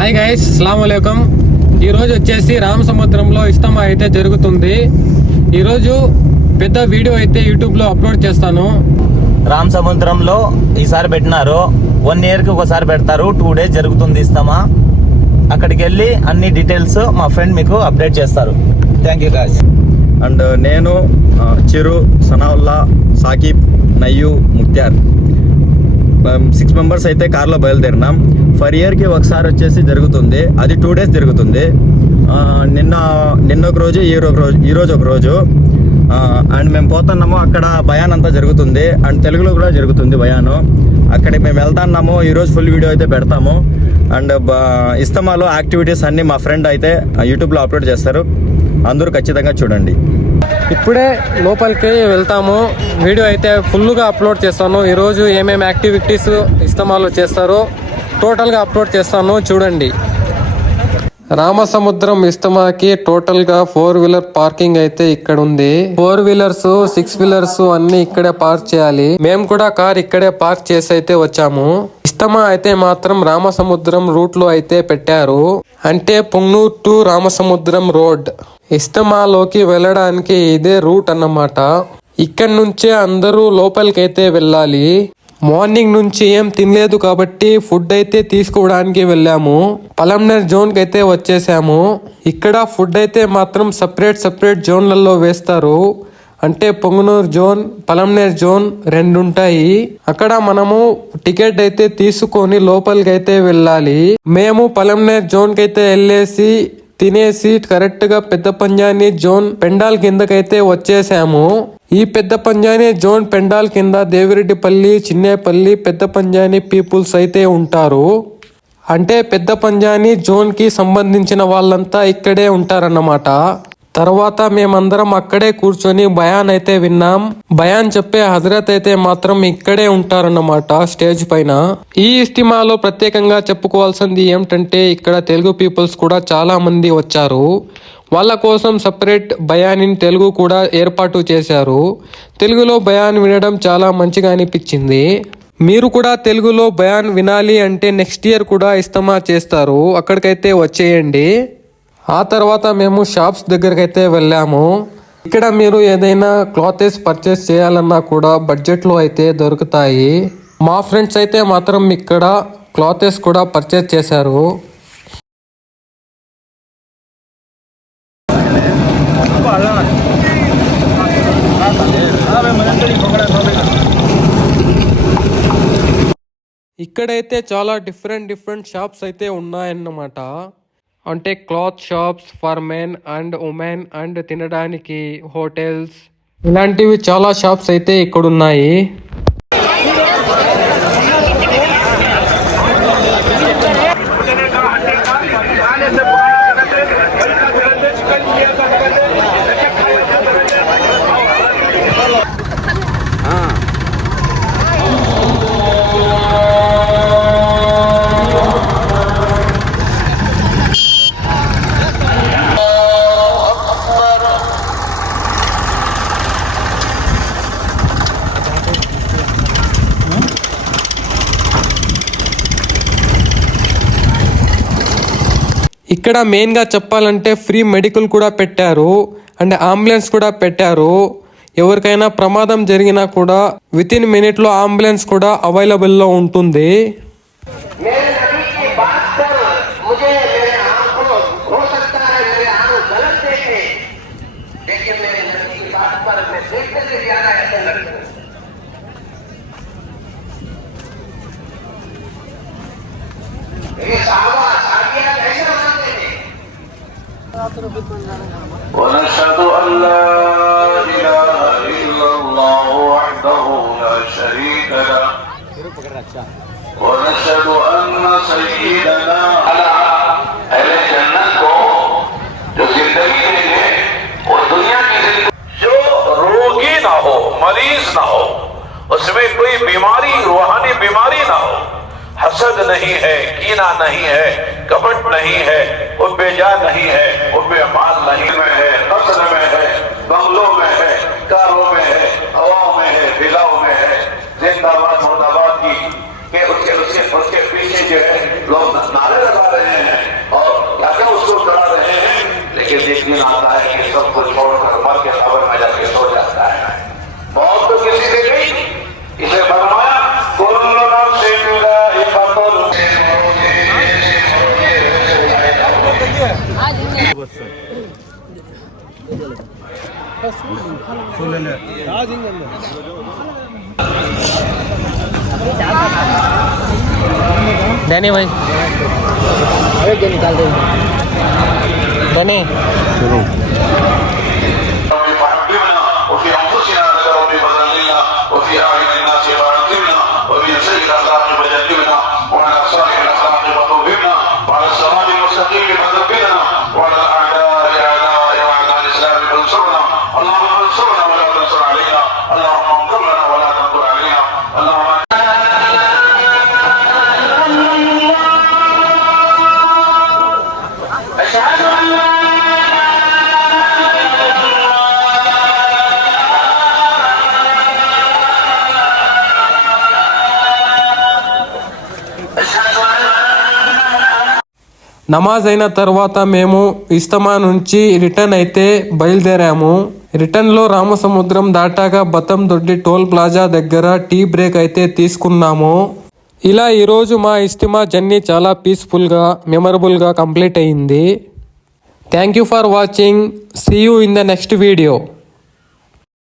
Hi guys, అస్సలాము అలైకుం. ఈరోజు వచ్చేసి రామసముద్రంలో ఇస్తమా అయితే జరుగుతుంది. ఈరోజు పెద్ద వీడియో అయితే యూట్యూబ్లో అప్లోడ్ చేస్తాను. రామసముద్రంలో ఈసారి పెట్టినారు. 1 yearకి ఒకసారి పెడతారు. 2 days జరుగుతుంది ఇస్తమా. అక్కడికి వెళ్ళి అన్ని డీటెయిల్స్ మా ఫ్రెండ్ మీకు అప్డేట్ చేస్తారు. Thank you guys. అండ్ నేను చిరు, సనావుల్లా, సాకిబ్, నయ్యు, ముక్త్యార్ 6 members అయితే కార్లో బయలుదేరినాం. 4 yearకి ఒకసారి వచ్చేసి జరుగుతుంది. అది 2 days జరుగుతుంది. నిన్న ఒక రోజు, ఈరోజు ఒక రోజు. అండ్ మేము పోతున్నాము. అక్కడ బయాన్ అంతా జరుగుతుంది. అండ్ తెలుగులో కూడా జరుగుతుంది బయాను. అక్కడికి మేము వెళ్తున్నాము. ఈరోజు ఫుల్ వీడియో అయితే పెడతాము. అండ్ ఇస్తమాలో యాక్టివిటీస్ అన్నీ మా ఫ్రెండ్ అయితే యూట్యూబ్లో అప్లోడ్ చేస్తారు. అందరూ ఖచ్చితంగా చూడండి. ఇప్పుడే లోపలికి వెళ్తాము. వీడియో అయితే ఫుల్గా అప్లోడ్ చేస్తాను. ఈరోజు ఏమేమి యాక్టివిటీస్ ఇస్తమాలో చేస్తారో టోటల్గా అప్లోడ్ చేస్తాను, చూడండి. రామసముద్రం ఇస్తమాకి టోటల్గా 4-wheeler పార్కింగ్ అయితే ఇక్కడ ఉంది. 4-wheelers 6-wheelers అన్ని ఇక్కడే పార్క్ చేయాలి. మేము కూడా కార్ ఇక్కడే పార్క్ చేసి అయితే వచ్చాము. ఇస్తమా అయితే మాత్రం రామసముద్రం రూట్ లో అయితే పెట్టారు. అంటే పొంగనూరు టు రామసముద్రం రోడ్. ఇస్తమాలోకి వెళ్ళడానికి ఇదే రూట్ అన్నమాట. ఇక్కడ నుంచే అందరూ లోపలికైతే వెళ్ళాలి. మార్నింగ్ నుంచి ఏం తినలేదు కాబట్టి ఫుడ్ అయితే తీసుకోవడానికి వెళ్ళాము. పలంనేర్ జోన్ కి అయితే వచ్చేసాము. ఇక్కడ ఫుడ్ అయితే మాత్రం సపరేట్ జోన్లలో వేస్తారు. అంటే పొంగనూరు జోన్, పలంనేర్ జోన్ 2 ఉంటాయి. అక్కడ మనము టికెట్ అయితే తీసుకొని లోపలికి అయితే వెళ్ళాలి. మేము పలంనేర్ జోన్ కి అయితే వెళ్ళేసి తినేసి కరెక్ట్ గా పెద్ద పంజాని జోన్ పెండాల్ కిందకైతే వచ్చేసాము. ఈ పెద్ద పంజాని జోన్ పెండాల్ కింద దేవిరెడ్డిపల్లి, చిన్నేపల్లి, పెద్ద పంజాని పీపుల్స్ అయితే ఉంటారు. అంటే పెద్ద పంజాని జోన్ కి సంబంధించిన వాళ్ళంతా ఇక్కడే ఉంటారన్నమాట. తర్వాత మేమందరం అక్కడే కూర్చొని బయాన్ అయితే విన్నాం. బయాన్ చెప్పే హజరత్ అయితే మాత్రం ఇక్కడే ఉంటారన్నమాట స్టేజ్ పైన. ఈ ఇస్తిమాలో ప్రత్యేకంగా చెప్పుకోవాల్సింది ఏమిటంటే ఇక్కడ తెలుగు పీపుల్స్ కూడా చాలా మంది వచ్చారు. వాళ్ళ కోసం సపరేట్ బయాన్ ఇన్ తెలుగు కూడా ఏర్పాటు చేశారు. తెలుగులో బయాన్ వినడం చాలా మంచిగా అనిపించింది. మీరు కూడా తెలుగులో బయాన్ వినాలి అంటే నెక్స్ట్ ఇయర్ కూడా ఇస్తమా చేస్తారు. అక్కడికైతే వచ్చేయండి. ఆ తర్వాత మేము షాప్స్ దగ్గరికి అయితే వెళ్ళాము. ఇక్కడ మీరు ఏదైనా క్లాతెస్ పర్చేస్ చేయాలన్నా కూడా బడ్జెట్లో అయితే దొరుకుతాయి. మా ఫ్రెండ్స్ అయితే మాత్రం ఇక్కడ క్లాతెస్ కూడా పర్చేస్ చేశారు. ఇక్కడైతే చాలా డిఫరెంట్ షాప్స్ అయితే ఉన్నాయన్నమాట. అంటే cloth shops for men and women and తినడానికి హోటల్స్, ఇలాంటివి చాలా షాప్స్ అయితే ఇక్కడ ఉన్నాయి. ఇక్కడ మెయిన్గా చెప్పాలంటే ఫ్రీ మెడికల్ కూడా పెట్టారు. అండ్ అంబులెన్స్ కూడా పెట్టారు. ఎవరికైనా ప్రమాదం జరిగినా కూడా వితిన్ మినిట్లో అంబులెన్స్ కూడా అవైలబుల్లో ఉంటుంది. ونشهد أن لا إله إلا الله وحده لا شريك له ونشهد أن سيدنا على أهل जन्नत को जो जिंदगी देंगे वो दुनिया की जिंदगी जो रोगी ना हो, मरीज ना हो, उसमें कोई बीमारी, रूहानी बीमारी ना हो, हसद नहीं है, कीना नहीं है, कपट नहीं है, बेजा नहीं है, बेमाल नहीं में है, नस्ल में है, बंगलों में है, कारों में है, हवाओं में है, फिजाओं में है, जिंदाबाद मुर्दाबाद की के उसके पीछे जो है लोग नारे लगा रहे हैं. डैनी भाई डैनी وفي انفسنا ذكر بفضلنا وفي اعين الناس فاعلمنا وفي سيء الاخلاق فجنبنا وعلى صالح الاخلاق فطوبنا وعلى الصراط المستقيم فثبتنا وعلى اعداء الاسلام فانصرنا اللهم انصرنا ولا تنصر علينا اللهم انصر لنا ولا تنصر علينا اللهم أشهد أن لا నమాజ్ అయిన తర్వాత మేము ఇస్తమా నుంచి రిటర్న్ అయితే బయలుదేరాము. రిటర్న్ లో రామసముద్రం దాటాగా బతందొడ్డి టోల్ ప్లాజా దగ్గర టీ బ్రేక్ అయితే తీసుకున్నాము. ఇలా ఈరోజు మా ఇస్తిమా జర్నీ చాలా పీస్ఫుల్గా మెమరబుల్గా కంప్లీట్ అయింది. Thank you for watching. See you in the next video.